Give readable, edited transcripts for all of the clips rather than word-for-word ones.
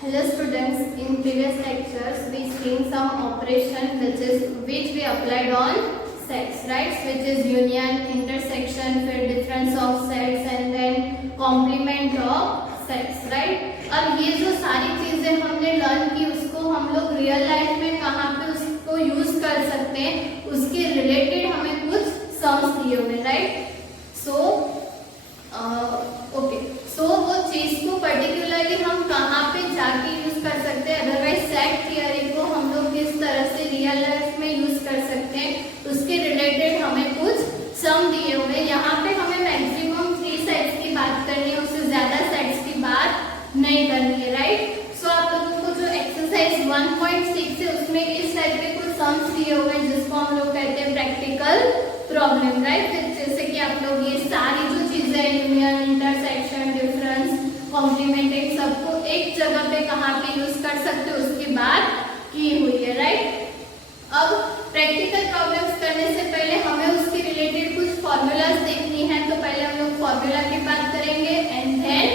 Hello students, in previous lectures we seen some operation which we applied on sets, right? Which is union, intersection, फिर difference of sets and then complement of sets, right? अब ये जो सारी चीजें हमने learn की उसको हम लोग रियल लाइफ में कहाँ पे उसको यूज कर सकते हैं, उसके रिलेटेड हमें कुछ सम्स दिए हुए, राइट? सो वो चीज को पर्टिकुलरली हम कहाँ पे जाके यूज कर सकते हैं, अदरवाइज सेट थियरी को हम लोग किस तरह से रियल लाइफ में यूज कर सकते हैं, उसके रिलेटेड हमें कुछ सम दिए हुए। यहाँ पे हमें मैक्सिमम 3 सेट्स की बात करनी है, उससे ज्यादा सेट्स की बात नहीं करनी है, राइट? सो आप लोगों को जो एक्सरसाइज 1.6 है उसमें इस टाइप के कुछ सम्स दिए हुए हैं जिसको हम लोग कहते हैं प्रैक्टिकल प्रॉब्लम, राइट? जैसे कि आप लोग ये सारी जो चीजें यूनियन, इंटरसेक्शन, डिफरेंस, कॉम्प्लीमेंट सबको एक जगह पे कहाँ पे यूज कर सकते हो उसकी बात की हुई है, राइट? अब प्रैक्टिकल प्रॉब्लम्स करने से पहले हमें उसके रिलेटेड कुछ फॉर्मूलाज देखनी है, तो पहले हम लोग फॉर्मूला की बात करेंगे एंड देन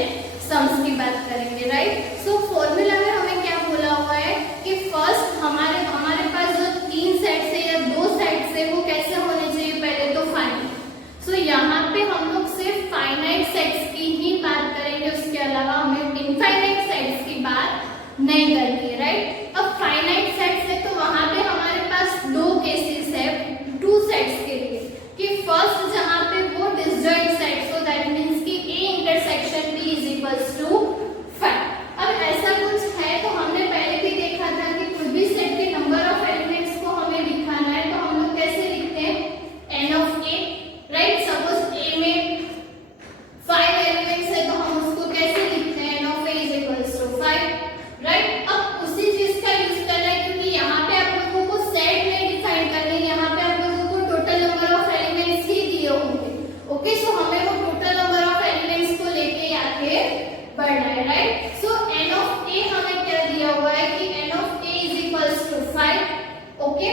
सम्स की बात करेंगे, राइट? सो फॉर्मूला में हमें क्या बोला हुआ है कि फर्स्ट हमारे पास जो 3 सेट्स है या 2 सेट्स है वो कैसे होने चाहिए, पहले तो फाइनाइट। सो यहाँ पे हम लोग सिर्फ फाइनाइट सेट्स की ही बात करेंगे, उसके अलावा हमें इनफाइनाइट सेट्स की बात नहीं करनी है, राइट? अब फाइनाइट सेट्स है तो वहां पे हमारे पास 2 केसेस है 2 सेट्स के लिए, कि फर्स्ट जहाँ पे वो डिसजॉइंट सेट्स हो, दैट मींस कि A intersection B is equals to 5। अब ऐसा कुछ है तो हमने पहले भी देखा था कि कोई भी सेट के नंबर ऑफ एलिमेंट्स को हमें दिखाना है तो हम लोग कैसे लिखते हैं, n of A, right? Suppose A में 5 एलिमेंट्स है तो हम उसको कैसे लिखते हैं, n of A is equals to 5, right? अब उसी चीज का यूज करना है क्योंकि यहाँ पे आप लोगों को सेट में डिफाइन करना है, यहाँ पे आप लोगों को टोटल नंबर ऑफ एलिमेंट्स ही दिए होंगे, ओके? सो हमें वो टोटल नंबर ऑफ एलिमेंट्स को लेके आगे बढ़ना है, right? So n of A हमें क्या दिया हुआ है कि n of A is equals to 5, okay?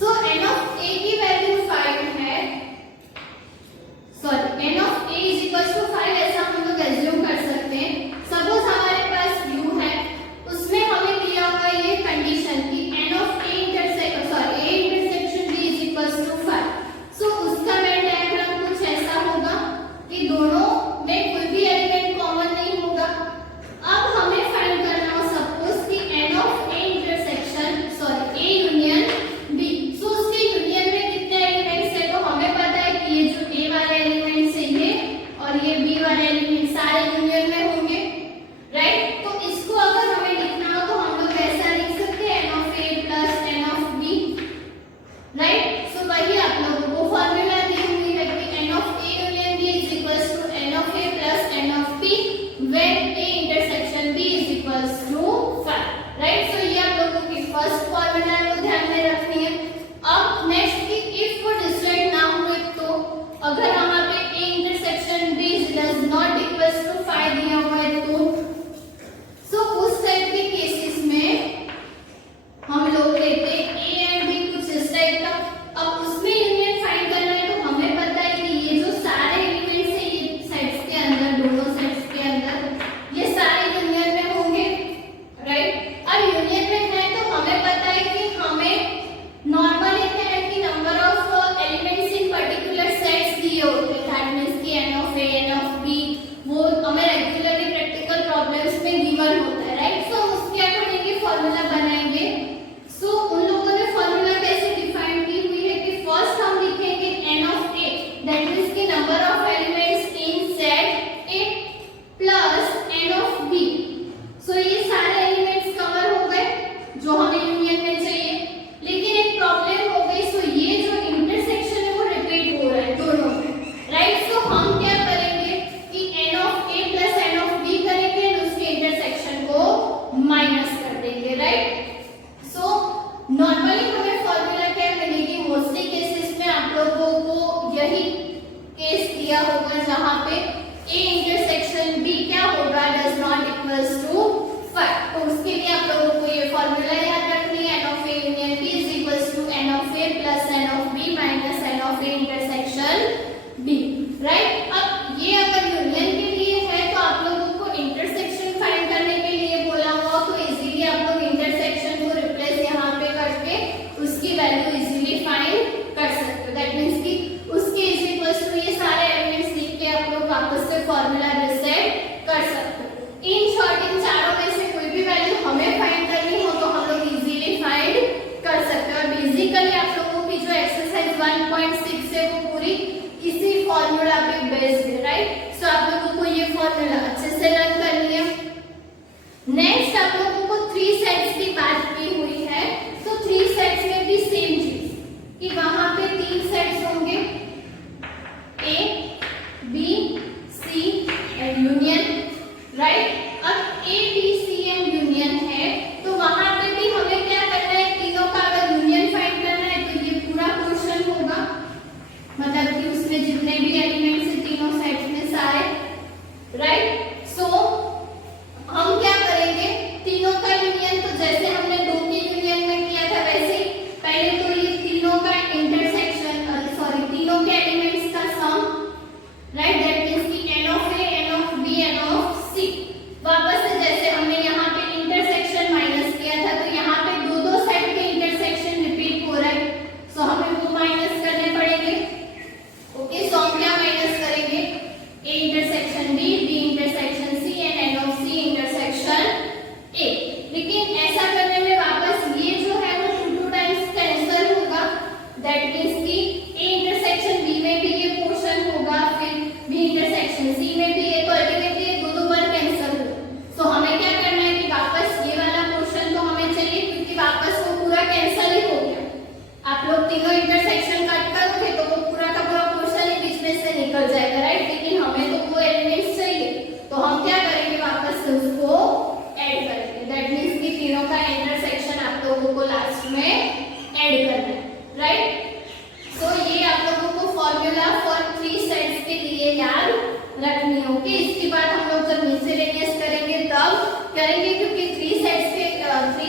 So n of A की वैल्यू 5 है, sorry n of A is equals to 5 ऐसा हम लोग एज्यूम कर सकते हैं। सपोज हमारे पास U है, उसमें हमें दिया हुआ है ये कंडीशन कि n of A intersection B is equals to 5। So उसका वेन डायग्राम कुछ ऐसा होगा कि दोनों में कोई भी एलिमेंट कॉमन नहीं होगा। अब हमें फाइंड करना हो सपोज कि n of A A union B। सो उसके यूनियन में कितने एलिमेंट्स है, तो हमें पता है कि ये जो A वाले एलिमेंट्स है ये और ये B वाले एलिमेंट सारे यूनियन में होंगे, राइट? तो इसको अगर हमें लिखना हो तो हम लोग ऐसा लिख सकते हैं n of A plus n of B, right? So वही आप लोगों को फॉर्मूला दी हुई है कि n of A union B is equals to n of A plus n of B when A intersection B is equals to 5, right? So ये आप लोगों की फर्स्ट फॉर्मूला है, वो ध्यान में रखनी है। अब नेक्स्ट कि इफ वो डिसजॉइंट ना हुए तो अगर वहां पे A intersection B does not equals to 5 दिया हुआ है तो सो उस टाइप के केसेस में हम लोग लेते हैं A एंड B कुछ इस टाइप का। अब उसमें यूनियन फाइंड करना है तो हमें पता है कि ये जो सारे एलिमेंट्स है ये सेट्स के अंदर, दोनों सेट्स के अंदर ये सारे यूनियन में होंगे, राइट? अब यूनियन में है तो हमें पता है कि हमें नॉर्मली क्या है कि number of elements in particular sets दिए होते हैं, दैट मींस कि n of A n of B वो हमें रेगुलरली प्रैक्टिकल प्रॉब्लम्स में गिवन होता है, राइट? सो उसके अकॉर्डिंग फॉर्मूला बनाएंगे। सो उन लोगों ने फॉर्मूला कैसे डिफाइन की हुई है कि फर्स्ट हम लिखेंगे n of A, that means कि number of elements in set A plus n of B। So ये सारे एलिमेंट्स कवर हो गए जो हमें यूनियन में चाहिए, लेकिन एक प्रॉब्लम हो गई। सो ये जो इंटरसेक्शन है वो रिपीट हो रहा है दोनों में, राइट? सो हम क्या करेंगे कि n of A plus n of B करेंगे और उसके इंटरसेक्शन को वापस से जैसे हमने यहाँ पे इंटरसेक्शन माइनस किया था, तो यहाँ पे दो साइड के इंटरसेक्शन रिपीट हो रहा है, सो हमें वो माइनस करने पड़ेंगे। ओके, सो हम क्या माइनस करेंगे, A intersection B, B intersection C and n of C intersection A. लेकिन ऐसा करने में वापस ये जो है वो 2 टाइम्स कैंसिल होगा, दैट मींस कि ए इंटरसेक्शन बी में भी ये पोर्शन होगा, फिर बी इंटरसेक्शन सी में भी ये, तो अल्टीमेटली ये दो बार कैंसिल होगा। सो हमें क्या करना है कि वापस ये वाला पोर्शन तो हमें चाहिए, क्योंकि वापस वो पूरा कैंसिल ही हो गया। आप लोग तीनों इंटरसेक्शन कट करोगे तो वो पूरा का पूरा पोर्शन ही बीच में से निकल जाएगा, राइट। लेकिन हमें तो वो एलिमेंट्स चाहिए, तो हम क्या करेंगे, वापस से उसको ऐड करेंगे। दैट मींस कि तीनों का इंटरसेक्शन आप लोगों को लास्ट में ऐड करना है, राइट। सो ये आप लोगों को फॉर्मूला फॉर 3 सेट्स के लिए याद रखनी है। ओके, इसके बाद हम लोग जब मिसलेनियस करेंगे तब करेंगे, क्योंकि 3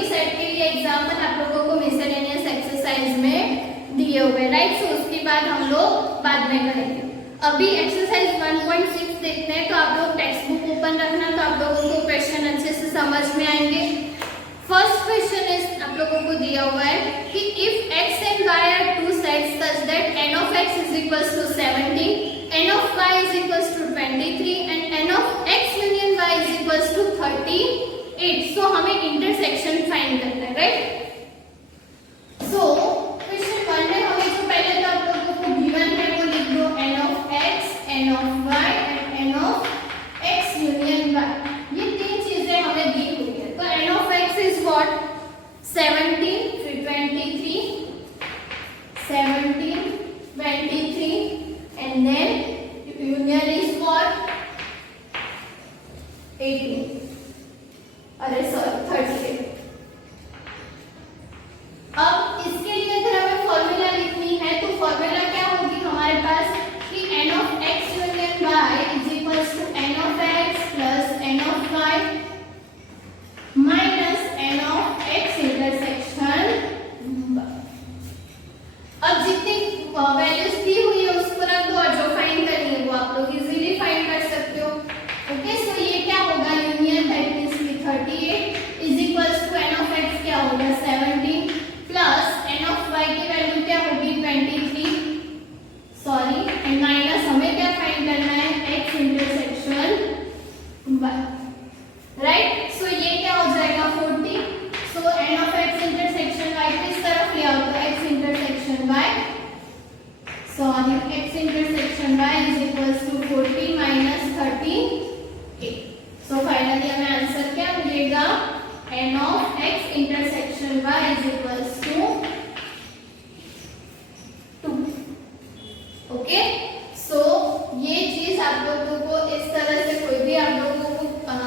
सेट के लिए एग्जांपल आप लोगों को मिसलेनियस एक्सरसाइज में दिए हुए, राइट। सो उसके बाद हम लोग बाद में करेंगे। अभी एक्सरसाइज 1.6 देखते हैं, तो आप लोग टेक्स्ट बुक ओपन रखना, तो आप लोगों को क्वेश्चन अच्छे से समझ में आएंगे। फर्स्ट क्वेश्चन इस आप लोगों को दिया हुआ है कि if x and y are two sets such that n of x is equals to 17, n of y is equals to 23 and n of x union y is equals to 38. So हमें intersection find करना है, right. So question 1 में हमें जो पहले तो आप लोगों को गिवन है वो लिख दो, n of x, n of y and n of x union y। ये तीन चीजें हमें दी हुई है, तो n of x is what, 17, फिर 23, 17, 23 and then union is what, 18, अरे सॉरी 38। अब इसके लिए अगर हमें फॉर्मूला लिखनी है तो फॉर्मूला क्या होगी हमारे पास कि n of x union y is equals to n of x plus n of y minus n of x intersection। अब जितनी वैल्यूज दी हुई है उसको रख दो और जो फाइंड करनी है वो आप लोग इजीली फाइंड कर सकते हो। ओके, सो ये क्या होगा, यूनियन दैट मींस कि 38 is equals to n of x क्या होगा 17 प्लस n ऑफ y की वैल्यू क्या होगी 23, सॉरी, एंड माइनस हमें क्या फाइंड करना है x intersection y, right. So ये क्या हो जाएगा 40। So n of x intersection y किस तरफ ले आओ, तो x intersection y, sorry, x intersection y is equals to 40 minus 38। So finally हमें आंसर क्या मिलेगा, n of x intersection y is equals to 2। Okay, so ये चीज आप लोगों को इस तरह से, कोई भी आप लोगों को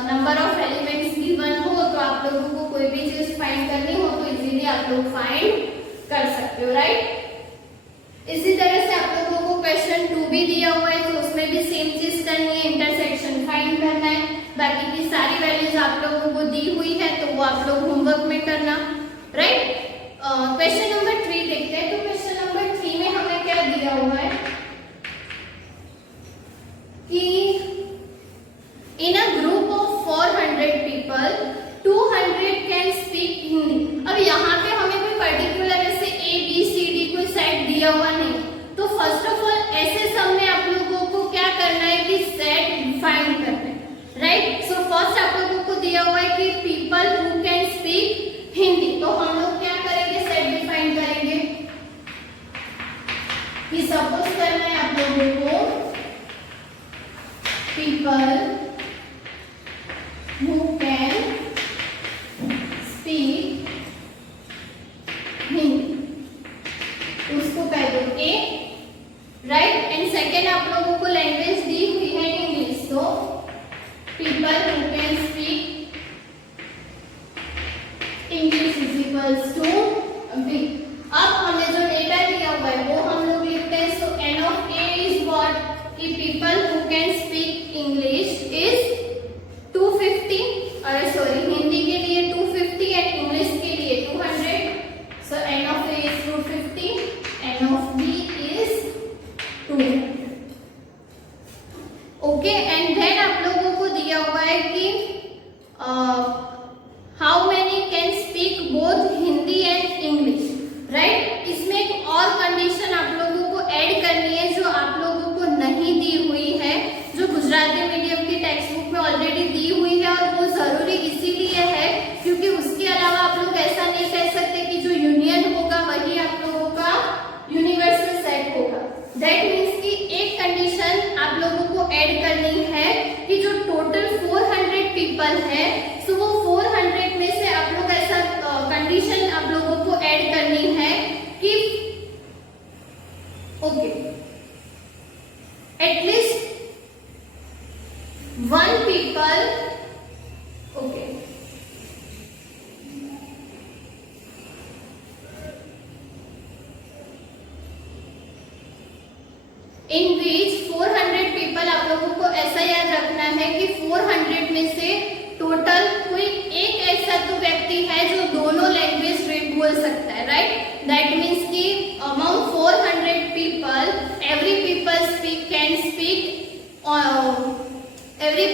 नंबर ऑफ एलिमेंट्स गिवन हो तो आप लोगों को कोई भी चीज फाइंड करनी हो तो इजीली आप लोग फाइंड कर सकते हो, राइट। इसी तरह से आप लोगों को क्वेश्चन 2 भी दिया हुआ है, तो उसमें भी सेम चीज करनी है, इंटरसेक्शन फाइंड करना है। बाकी की सारी वैल्यूज आप लोगों को दी हुई है तो वो आप लोग होमवर्क में करना, राइट। क्वेश्चन नंबर 3 देखते हैं। तो क्वेश्चन नंबर 3 में हमें क्या दिया हुआ है कि in a group of 400 people 200 can speak Hindi. अब यहाँ पे हमें कोई पर्टिकुलर ऐसे A B C D कोई सेट दिया हुआ नहीं, तो फर्स्ट ऑफ ऑल ऐसे सब में आप लोगों को क्या करना है कि सेट डिफाइन करना है, राइट। सो फर्स्ट आप लोगों को दिया हुआ है कि people who can speak Hindi, तो हम लोग क्या करेंगे, सेट डिफाइन करेंगे कि सपोज करना है आप लोगों को people who can speak Hindi, उसको कह दो A, राइट। एंड सेकेंड आप लोगों को लैंग्वेज दी हुई है इंग्लिश, तो people who can speak English is equals to B। अब हमें जो डेटा दिया हुआ है वो हम लोग लिखते हैं। सो n of A is what, कि people who can speak English is 250, अरे सॉरी, हिंदी के लिए 250 एंड इंग्लिश के लिए 200। सो n of A is 250, n of B is 200। Okay, and then आप लोगों को दिया हुआ है कि इन विच 400 पीपल, आप लोगों को ऐसा याद रखना है कि 400 में से टोटल कोई एक ऐसा तो व्यक्ति है जो दोनों लैंग्वेज बोल सकता है, राइट? दैट मीन्स कि among 400 people every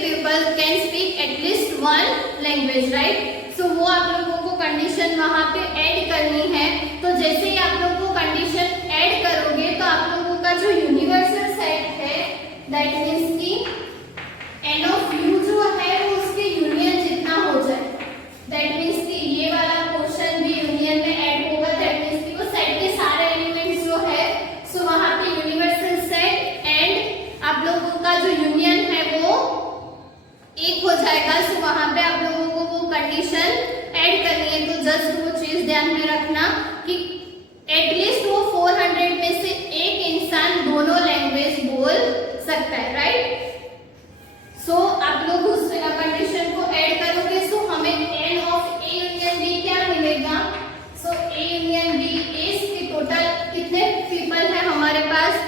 people can speak at least one language, right? So वो आप लोगों को कंडीशन वहाँ पे ऐड करनी है। तो जैसे ही आप लोगों को कंडीशन ऐड करोगे तो आप लोगों का जो यूनिवर्सल सेट है, दैट मीन्स कि एन ऑफ यू जो है वो उसके यूनियन जितना हो जाए। दैट मीन्स कि ये वाला पोर्शन भी यूनियन में ऐड होगा। दैट मीन्स कि वो सेट के सारे एलिमेंट्स जो है, सो वहाँ पे यूनिवर्सल सेट एंड आप लोगों का जो यूनियन है वो एक हो जाएगा। सो वहाँ पे आप लोगों को वो कंडीशन ऐड करनी है। तो जस्ट वो चीज ध्यान में रखना कि एटलीस्ट वो 400 में से एक इंसान दोनों लैंग्वेज बोल सकता है, राइट? सो आप लोग उस कंडीशन को ऐड करोगे, सो हमें n of A union B क्या मिलेगा? So A union B is की टोटल कितने पीपल है हमारे पास?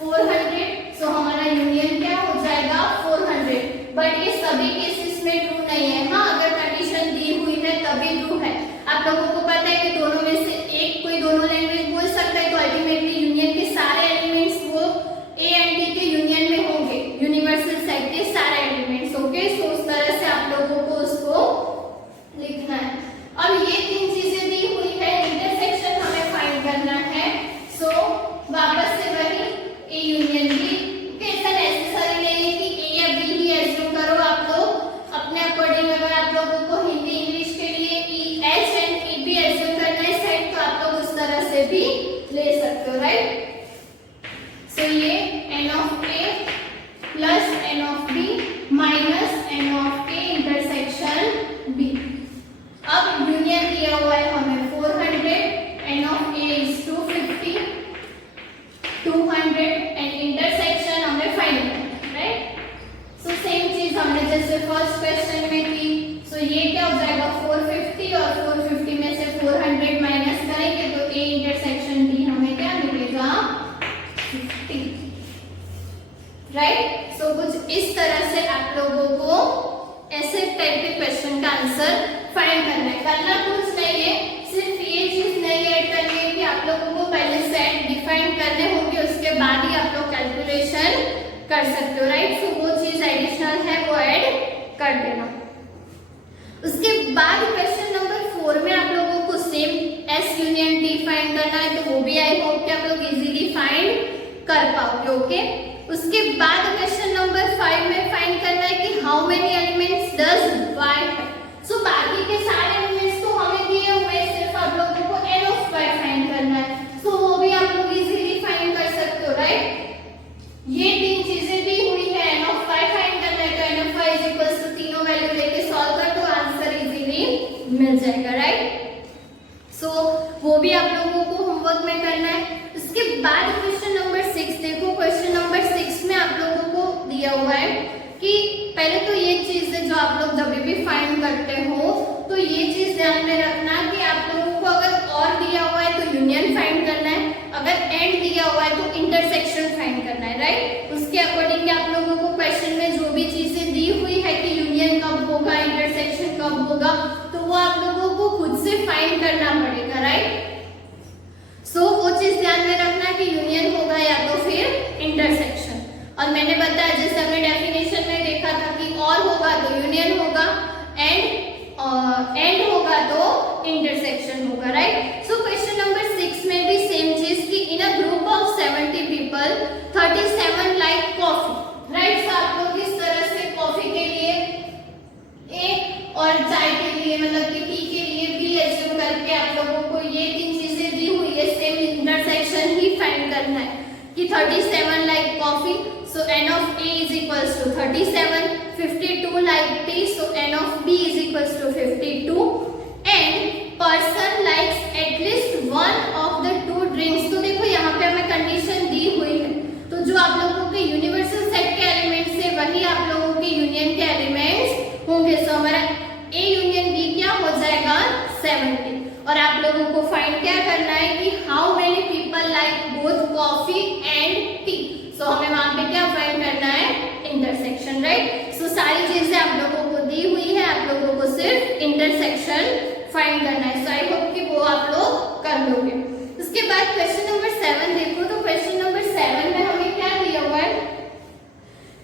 400। सो हमारा यूनियन क्या हो जाएगा? 400। बट ये सभी केसेस में ट्रू नहीं है। हाँ, अगर कंडीशन दी हुई है तभी ट्रू है। आप लोगों को पता है कि दोनों में से एक कोई दोनों लैंग्वेज बोल सकता है, तो अल्टीमेटली यूनियन के सारे एलिमेंट्स वो ए एंड डी के यूनियन में होंगे, यूनिवर्सल सेट के सारे एलिमेंट्स। ओके, सो उस तरह से आप लोगों को उसको लिखना है। अब ये तीन चीजें दी हुई है, इंटरसेक्शन हमें फाइंड करना है। सो वापस से वही ए यूनियन बी। ऐसा नेसेसरी नहीं है कि ए या बी ही एज्यूम करो। आप लोग अपने अकॉर्डिंग, अगर आप लोगों को हिंदी इंग्लिश के लिए E H and E B assume करना है सेट, तो आप लोग उस तरह से भी ले सकते हो, राइट? सो ये n of A plus n of B minus n of A intersection B. अब यूनियन दिया हुआ है हमें 400, n of A is 250, 200 and intersection हमें फाइंड करना है, राइट? सो सेम चीज हमने जैसे फर्स्ट क्वेश्चन में की। सो ये क्या हो जाएगा? 450 और 450 में से 400 माइनस करेंगे तो ए इंटरसेक्शन बी हमें क्या मिलेगा? 50, राइट? सो कुछ इस तरह से आप लोगों को ऐसे टाइप के क्वेश्चन का आंसर फाइंड करना है। करना कुछ नहीं है, सिर्फ ये चीज नहीं ऐड करनी है कि आप लोगों को पहले सेट डिफाइन करने होंगे, उसके बाद ही आप लोग कैलकुलेशन कर सकते हो, राइट? सो वो चीज एडिशनल है वो ऐड कर देना। उसके बाद क्वेश्चन नंबर 4 में आप लोगों को same S union D find करना है, तो वो भी आई होप कि आप लोग इजीली फाइंड कर पाओगे। ओके, उसके बाद क्वेश्चन नंबर 5 में फाइंड करना है कि how many elements does Y है। सो बाकी के सारे एलिमेंट्स तो हमें दिए हुए हैं, सिर्फ आप लोगों को एन ऑफ वाई फाइंड करना है। सो वो भी आप लोग इजीली फाइंड कर सकते हो, राइट? ये तीन चीजें दी हुई है, एन ऑफ वाई फाइंड करना है तो n of Y is equals to तीनों वैल्यू लेके सॉल्व कर दो, आंसर इजीली मिल जाएगा, राइट? सो वो भी आप लोगों को होमवर्क में करना है। उसके बाद क्वेश्चन नंबर 6 देखो। क्वेश्चन नंबर 6 में आप लोगों को दिया हुआ है कि पहले तो ये चीज है जो आप लोग जब भी फाइंड करते हो तो ये चीज ध्यान में रखना कि आप लोगों को अगर और दिया हुआ है तो यूनियन फाइंड करना है, अगर एंड दिया हुआ है तो इंटरसेक्शन फाइंड करना है, राइट? उसके अकॉर्डिंग आप लोगों को क्वेश्चन में जो भी चीजें दी हुई है कि यूनियन कब होगा, इंटरसेक्शन कब होगा, तो वो आप लोगों को खुद से फाइंड करना पड़ेगा, राइट? सो वो चीज ध्यान में रखना कि यूनियन होगा या तो फिर इंटरसेक्शन। और मैंने बताया जैसे हमने डेफिनेशन में देखा था कि और होगा तो यूनियन होगा, एंड होगा तो इंटरसेक्शन होगा, राइट? सो क्वेश्चन नंबर 6 में भी सेम चीज कि in a group of 70 people 37 like coffee, right? So आप लोग इस तरह से कॉफी के लिए ए और चाय के लिए मतलब कि टी के लिए बी एज्यूम करके आप लोगों को ये तीन चीजें दी हुई है, सेम इंटरसेक्शन ही फाइंड करना है कि 37 like coffee, so n of A is equals to 37, 52 like tea, so n of B is equals to 52 and person likes at least one of the two drinks. तो देखो यहाँ पे हमें कंडीशन दी हुई है, तो जो आप लोगों के यूनिवर्सल सेट के एलिमेंट्स है वही आप लोगों के यूनियन के एलिमेंट्स होंगे। सो हमारा ए यूनियन बी क्या हो जाएगा? 70। और आप लोगों को फाइंड क्या करना है कि how many people like both coffee and tea. So so हमें वहां पे क्या फाइंड करना है, इंटरसेक्शन, राइट। सो सारी चीजें आप लोगों को दी हुई है, आप लोगों को सिर्फ इंटरसेक्शन फाइंड करना है। सो आई होप कि वो आप लोग कर लोगे। उसके बाद क्वेश्चन नंबर 7 देखो, तो क्वेश्चन नंबर 7 में हमें क्या दिया हुआ है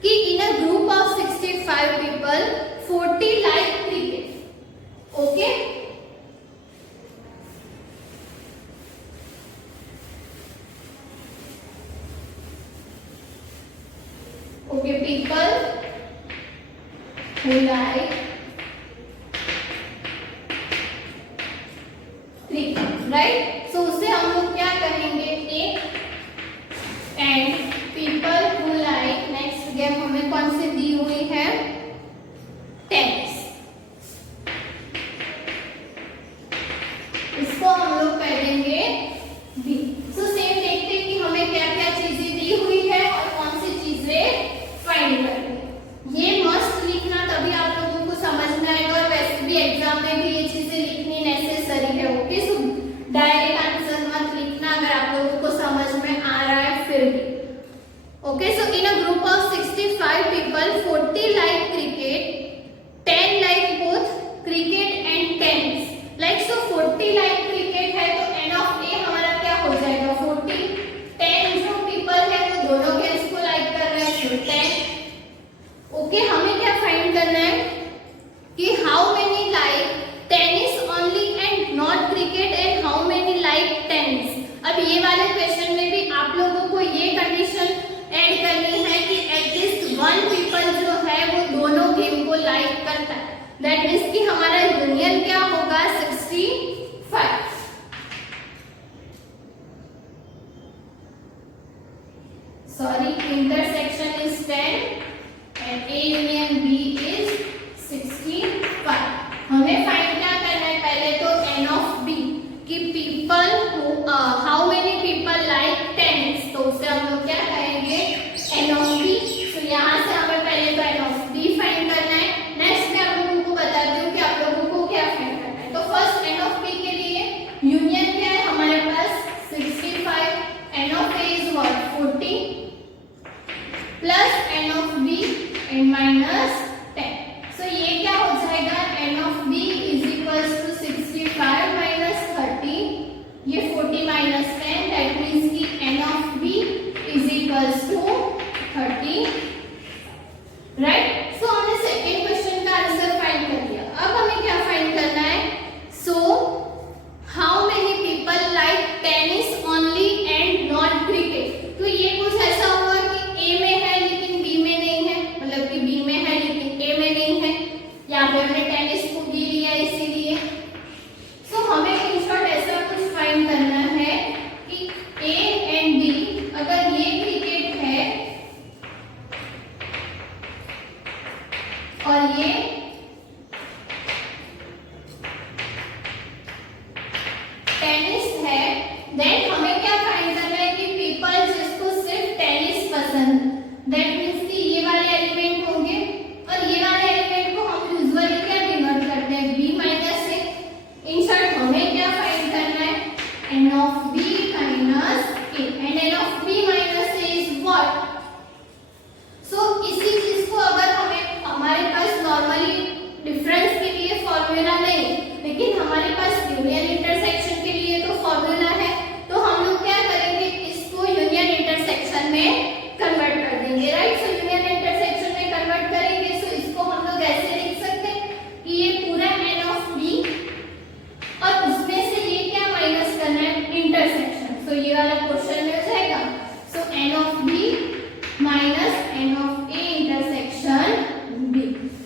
कि in a group of 65 people 40 like cricket. Okay, okay, people who like cricket, right. So उसे हम लोग क्या कहेंगे, and people who like, next game हमें कौन सी दी हुई है, टेनिस। इसको हम लोग करेंगे बी। सो सेम देखते हैं कि हमें क्या क्या चीजें दी हुई है और कौन सी चीजें फाइंड करनी है। ये मस्त लिखना, तभी आप लोगों को समझ में आएगा, और वैसे भी एग्जाम में भी ये चीजें लिखनी नेसेसरी है। ओके, सो डायरेक्ट आंसर मत लिखना अगर आप लोगों को समझ में आ रहा है फिर भी। Okay, so in a group of 65 people 40 like cricket, 10 like both cricket and tennis. Like so 40 like cricket है तो एन ऑफ ए हमारा क्या हो जाएगा, 40। 10 जो पीपल है वो दोनों गेम्स को लाइक कर रहे हैं, तो 10। ओके, हमें क्या फाइंड करना है कि how many like tennis only and not cricket, and how many like tennis. अब ये वाले क्वेश्चन में भी आप लोगों को ये कंडीशन ऐड करनी है कि एटलीस्ट 1 पीपल जो है वो दोनों गेम को लाइक करता है। दैट मीन्स कि हमारा यूनियन क्या होगा, 65। Sorry, intersection is 10 and A union B is 65। हमें फाइंड क्या करना है, पहले तो n of B कि people who how many people like tennis, तो उससे हम लोग क्या कहेंगे, n of B। तो यहाँ से हमें पहले तो n of B फाइंड करना है। नेक्स्ट मैं आप लोगों को बताती हूँ कि आप लोगों को क्या फाइंड करना है। तो फर्स्ट n of B के लिए यूनियन क्या है हमारे पास, 65। n of A is what, 40 plus n of B and minus 10। सो ये क्या हो जाएगा, n of B is equals to 65 minus 30, ये 40 minus 10, that means कि n of B is equals to 30, right। सो हमने सेकेंड क्वेश्चन का आंसर फाइंड कर लिया। अब हमें क्या फाइंड करना है, so how many people like tennis only and not cricket. तो ये कुछ ऐसा हुआ कि A में है लेकिन B में नहीं है, मतलब कि B में है लेकिन A में नहीं है। यहाँ पे हमने टेनिस को B लिया इसीलिए। सो हमें इन शॉर्ट ऐसा कुछ फाइंड करना है कि A एंड B, अगर ये क्रिकेट है और ये टेनिस है, देन हमें क्या फाइंड करना है कि पीपल जिसको सिर्फ टेनिस पसंद, दैट मीन्स कि ये वाले एलिमेंट होंगे, और ये वाले एलिमेंट को हम यूजुअली क्या डिनोट करते हैं, B माइनस से। इन शॉर्ट हमें क्या फाइंड करना है, n of B minus A, and n of B minus A is what। सो इसी चीज को अगर हमें, हमारे पास नॉर्मली डिफरेंस के लिए फॉर्मूला नहीं, लेकिन हमारे पास यूनियन इंटरसेक्शन के लिए तो फॉर्मूला है, तो हम लोग क्या करेंगे, इसको यूनियन इंटरसेक्शन में कन्वर्ट कर देंगे, राइट। सो यूनियन इंटरसेक्शन में कन्वर्ट करेंगे, सो इसको हम लोग ऐसे लिख सकते हैं कि ये पूरा n of B और उसमें से ये क्या माइनस करना है, इंटरसेक्शन। सो ये वाला पोर्शन मिल जाएगा। सो n of B minus n of A intersection B,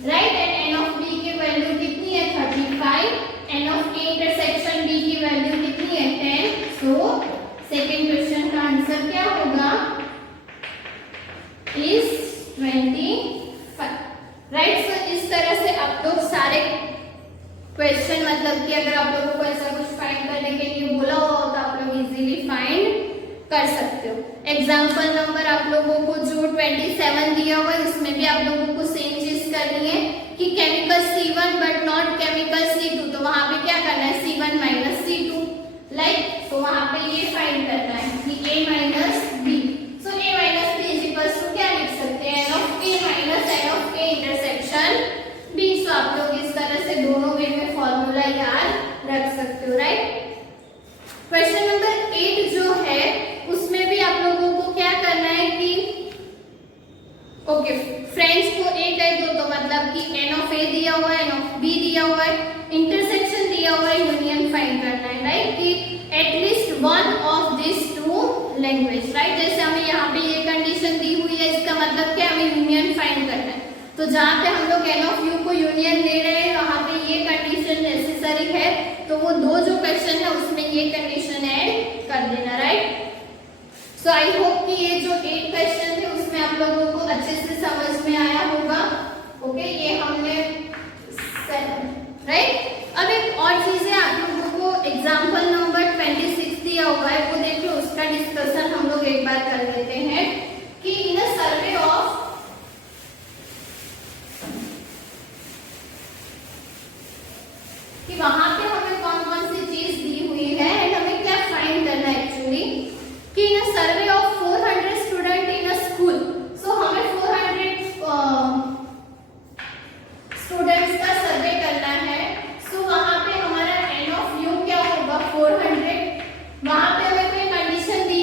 right. And n of B की वैल्यू कितनी है, 35। n of A intersection B की वैल्यू कितनी है, 10। सो सेकेंड क्वेश्चन का आंसर क्या होगा, is 25, राइट। सो इस तरह से आप लोग सारे क्वेश्चन, मतलब कि अगर आप लोगों को ऐसा कुछ फाइंड करने के लिए बोला हुआ हो तो आप लोग इजीली फाइंड कर सकते हो। एग्जाम्पल नंबर आप लोगों को जो 27 दिया हुआ है इसमें भी आप लोगों को सेम चीज करनी है कि chemical C1 but not chemical C2, तो वहां पे क्या करना है, C1 माइनस C2, लाइक। तो वहां पे ये फाइंड करना है कि A minus B। So A minus B हुआ है, इंटरसेक्शन दिया हुआ है, यूनियन फाइंड करना है, राइट, कि at least one of this two language, right. जैसे हमें यहाँ पे ये कंडीशन दी हुई है, इसका मतलब क्या, हमें यूनियन फाइंड करना है। तो जहाँ पे हम लोग एन ऑफ यू को यूनियन ले रहे हैं, वहाँ पे ये कंडीशन नेसेसरी है, तो वो दो जो क्वेश्चन है उसमें ये कंडीशन ऐड कर देना, राइट। सो आई होप कि ये जो 8 क्वेश्चन थे उसमें आप लोगों को अच्छे से समझ में आया होगा। ओके, ये हमने राइट। अब एक और चीज है, आप लोगों को एग्जाम्पल नंबर 26 दिया हुआ है, वो देख लो, उसका डिस्कशन हम लोग एक बार कर लेते हैं कि इन अ सर्वे ऑफ, कि वहां पे हमें कौन कौन सी चीज दी हुई है एंड हमें क्या फाइंड करना है एक्चुअली, कि in a survey of 400 student in a school, so हमें 400 स्टूडेंट्स का सर्वे करना है। सो वहां पे हमारा एन ऑफ यू क्या होगा, 400। वहां पे हमें कोई कंडीशन दी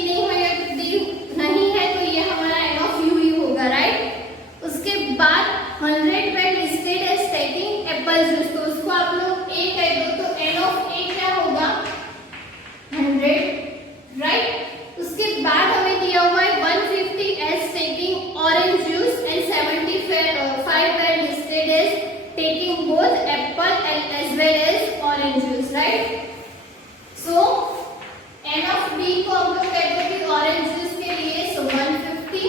नहीं है, तो ये हमारा एन ऑफ यू ही होगा, राइट। उसके बाद 100 were listed as taking apple juice, तो उसको आप लोग ए कह दो, तो एन ऑफ ए क्या होगा, 100, राइट। उसके बाद हमें दिया हुआ है 150 as taking orange juice and 75 were listed as taking both apple and as well as orange juice, right? So n of b को हम लोग कहते हैं कि orange juice के लिए so 150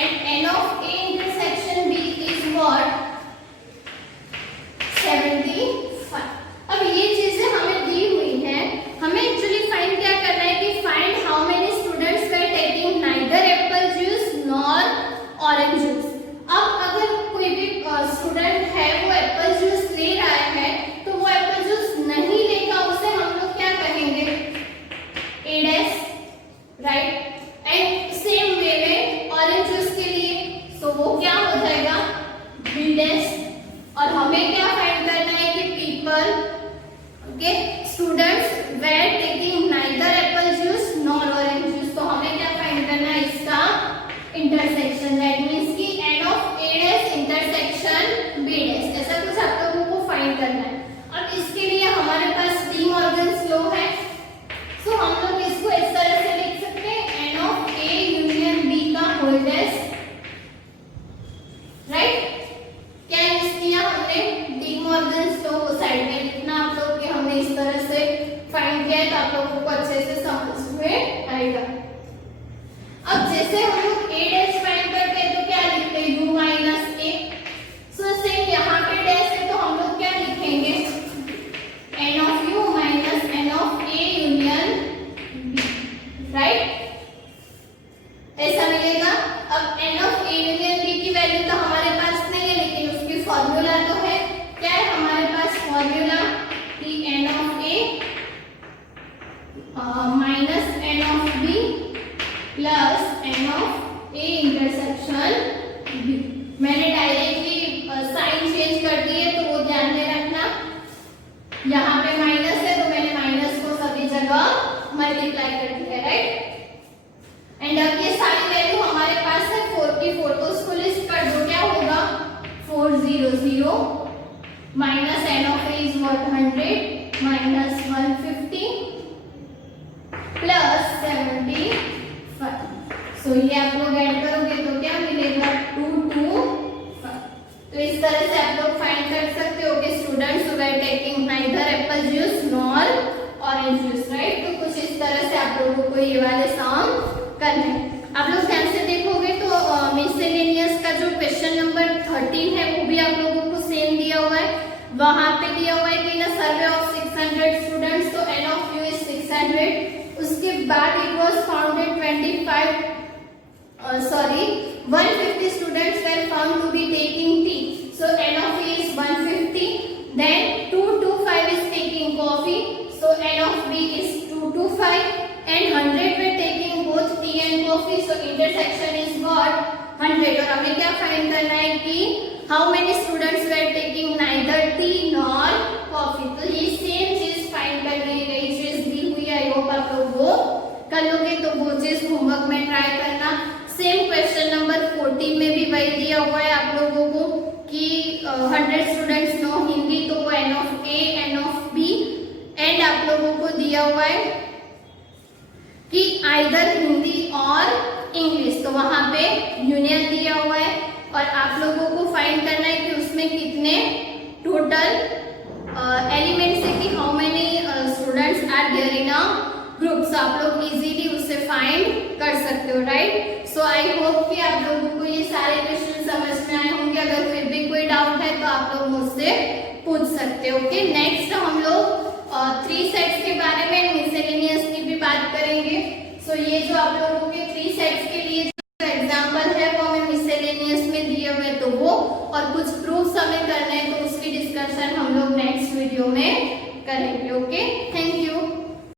and n of a intersection b is what, 75। अब ये चीजें हमें दी हुई हैं, हमें एक्चुअली फाइंड क्या करना है कि find how many students were taking neither apple juice nor orange juice। अब अगर कोई भी स्टूडेंट है वो एप्पल जूस ले रहा है, तो वो एप्पल जूस नहीं लेगा, उसे हम लोग क्या कहेंगे, A dash, right. And same way में ऑरेंज जूस के लिए तो वो क्या हो जाएगा, बी डैश। और हमें क्या फाइंड करना है कि people, okay, students were taking neither apple juice nor orange juice, तो हमें क्या फाइंड करना है, इसका इंटरसेक्शन, दैट मींस कि n of A dash intersection B dash, ऐसा कुछ आप लोगों को फाइंड करना है। अब इसके लिए हमारे पास डी मॉर्गन्स लॉ है, सो हम लोग इसको इस तरह से लिख सकते हैं, n of A union B का होल डैश, राइट। क्या यूज किया हमने, डी मॉर्गन्स लॉ को साइड में लिखना आप लोग कि हमने इस तरह से फाइंड किया है, तो आप लोगों को अच्छे से समझ में आएगा। अब जैसे हम लोग a डैश फाइंड करते हैं तो क्या लिखते हैं, u माइनस ए। सो सेम यहाँ पे डैश है तो हम लोग क्या लिखेंगे, n of u minus n of a union b, right, ऐसा मिलेगा। अब n of a union b की वैल्यू तो हमारे पास नहीं है, लेकिन उसकी फॉर्मूला तो है, क्या है हमारे पास फॉर्मूला, कि n of a minus n of b plus n of a intersection b। मैंने डायरेक्टली साइन चेंज कर दी है, तो वो ध्यान में रखना, यहाँ पे माइनस है तो मैंने माइनस को सभी जगह मल्टीप्लाई कर दिया, राइट। एंड अब ये सारी वैल्यू हमारे पास है 44, तो उसको लिस्ट कर दो, क्या होगा, 400 minus n of a is what, 100 minus 150 plus 75। सो ये आप लोग ऐड करोगे तो क्या मिलेगा, 225। तो इस तरह से आप लोग फाइंड कर सकते हो कि students who were taking neither apple juice nor orange juice, right. तो कुछ इस तरह से आप लोगों को ये वाले सम करने हैं। आप लोग ध्यान से देखोगे तो मिसलेनियस का जो क्वेश्चन नंबर 13 है वो भी आप लोगों को सेम दिया हुआ है। वहां पे दिया हुआ है कि in a survey of 600 students, तो एन ऑफ यू इज 600। उसके बाद it was founded 150 students were found to be taking tea, so n of a is 150, then 225 is taking coffee, so n of b is 225, and 100 were taking both tea and coffee, so intersection is what, 100। और हमें क्या फाइंड करना है कि how many students were taking neither tea nor coffee, तो ये same चीज फाइंड करने की गई चीज दी हुई है। आई होप आप लोग वो कर लोगे, तो वो चीज होमवर्क में ट्राई करना। सेम क्वेश्चन नंबर 14 में भी वही दिया हुआ है आप लोगों को कि 100 स्टूडेंट्स नो हिंदी, तो वो N of A, N of B, and आप लोगों को दिया हुआ है कि आइदर हिंदी और इंग्लिश, तो वहां पे यूनियन दिया हुआ है और आप लोगों को फाइंड करना है कि उसमें कितने टोटल एलिमेंट्स है, कि how many students are there in a group. So आप लोग इजीली उससे फाइंड कर सकते हो, राइट। सो आई होप कि आप लोगों को ये सारे क्वेश्चन समझ में आए होंगे। अगर फिर भी कोई डाउट है तो आप लोग मुझसे पूछ सकते हो। ओके, नेक्स्ट हम लोग 3 सेट्स के बारे में मिसलेनियस की भी बात करेंगे। सो ये जो आप लोगों के 3 सेट्स के लिए जो एग्जांपल है वो हमें मिसलेनियस में दिए हुए, तो वो और कुछ प्रूफ्स हमें करने हैं, तो उसकी डिस्कशन हम लोग नेक्स्ट वीडियो में करेंगे। Okay, thank you.